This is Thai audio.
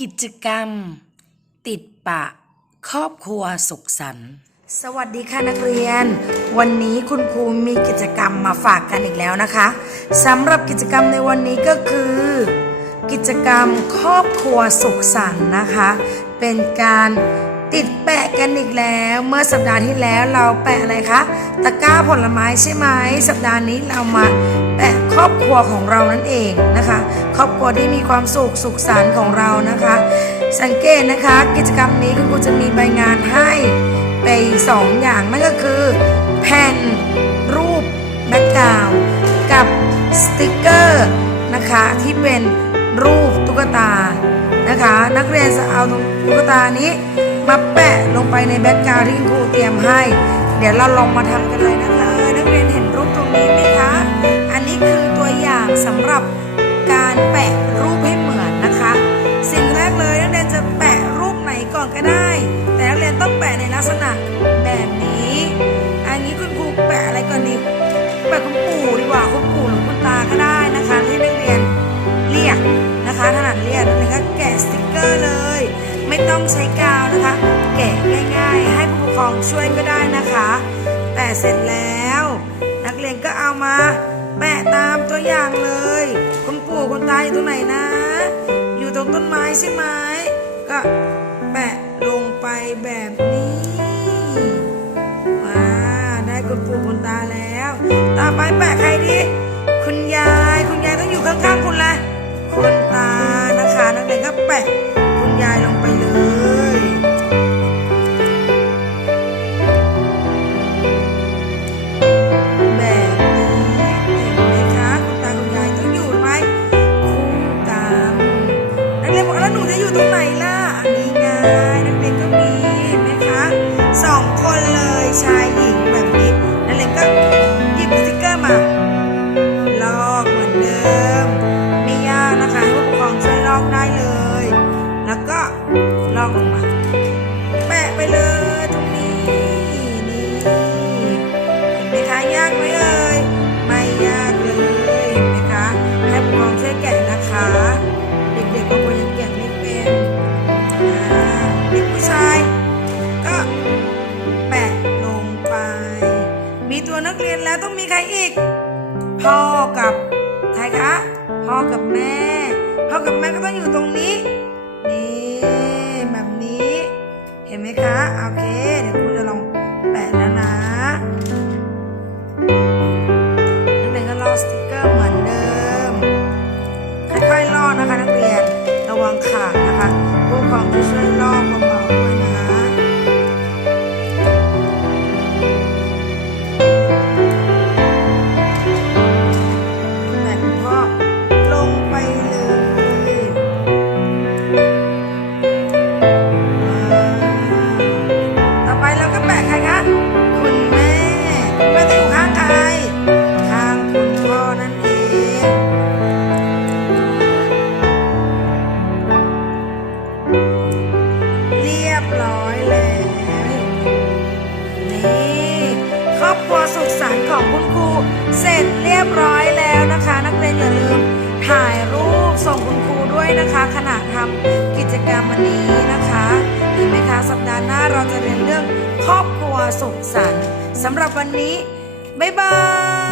กิจกรรม ติดปะ ครอบครัวสุขสันต์สวัสดีค่ะนักเรียน วันนี้คุณครูมีกิจกรรมมาฝากกันอีกแล้วนะคะสำหรับกิจกรรมในวันนี้ก็คือ กิจกรรมครอบครัวสุขสันต์นะคะ เป็นการ ติดแปะกันอีกแล้ว เมื่อสัปดาห์ที่แล้วเราแปะอะไรคะตะกร้าผลไม้ใช่ไหมสัปดาห์นี้เรามาแปะครอบครัวของเรานั่นเองนะคะ ครอบครัวที่มีความสุขสุขสันต์ของเรานะคะ สังเกตนะคะกิจกรรมนี้คุณครูจะมีใบงานให้ไปสองอย่างนั่นก็คือ แผ่นรูปแบ็กกราวด์กับสติกเกอร์นะคะที่เป็นรูปตุ๊กตานะคะ นักเรียนจะเอาตุ๊กตานี้ มาแปะลงไปในแบ็กกราวด์ที่คุณครูเตรียมให้ เดี๋ยวเราลองมาทำกันเลยนะคะ นักเรียนเห็นรูปตรงนี้ไหมคะ อันนี้คือตัวอย่างสำหรับการแปะรูปให้เหมือนนะคะ สิ่งแรกเลยนักเรียนจะแปะรูปไหนก่อนก็ได้ แต่นักเรียนต้องแปะในลักษณะแบบนี้ อันนี้คุณครูแปะอะไรก่อนดีแปะคุณปู่ดีกว่าคุณปู่หรือคุณตาก็ได้นะคะที่นักเรียนเรียกนะคะถนัดเรียกนักเรียนก็แกะสติกเกอร์เลย ไม่ต้องใช้ก นะคะ แกะง่ายๆ ให้ผู้ปกครองช่วยก็ได้นะคะแปะเสร็จแล้ว นักเรียนก็เอามาแปะตามตัวอย่างเลย คุณปู่คุณตาอยู่ตรงไหนนะ อยู่ตรงต้นไม้ใช่ไหมก็แปะลงไปแบบนี้มาได้คุณปู่คุณตาแล้ว ต่อไปแปะใครดีคุณยายคุณยายต้องอยู่ข้างๆคุณแหละคุณตานะคะ นักเรียนก็แปะคุณยายลง องมีใครอีก พ่อกับใครคะ พ่อกับแม่ พ่อกับแม่ก็ต้องอยู่ตรงนี้ นี่แบบนี้ เห็นไหมคะ โอเค เดี๋ยวคุณจะลอง วันนี้นะคะ เห็นไหมคะ สัปดาห์หน้าเราจะเรียนเรื่องครอบครัวสุขสันต์สำหรับวันนี้ บ๊ายบาย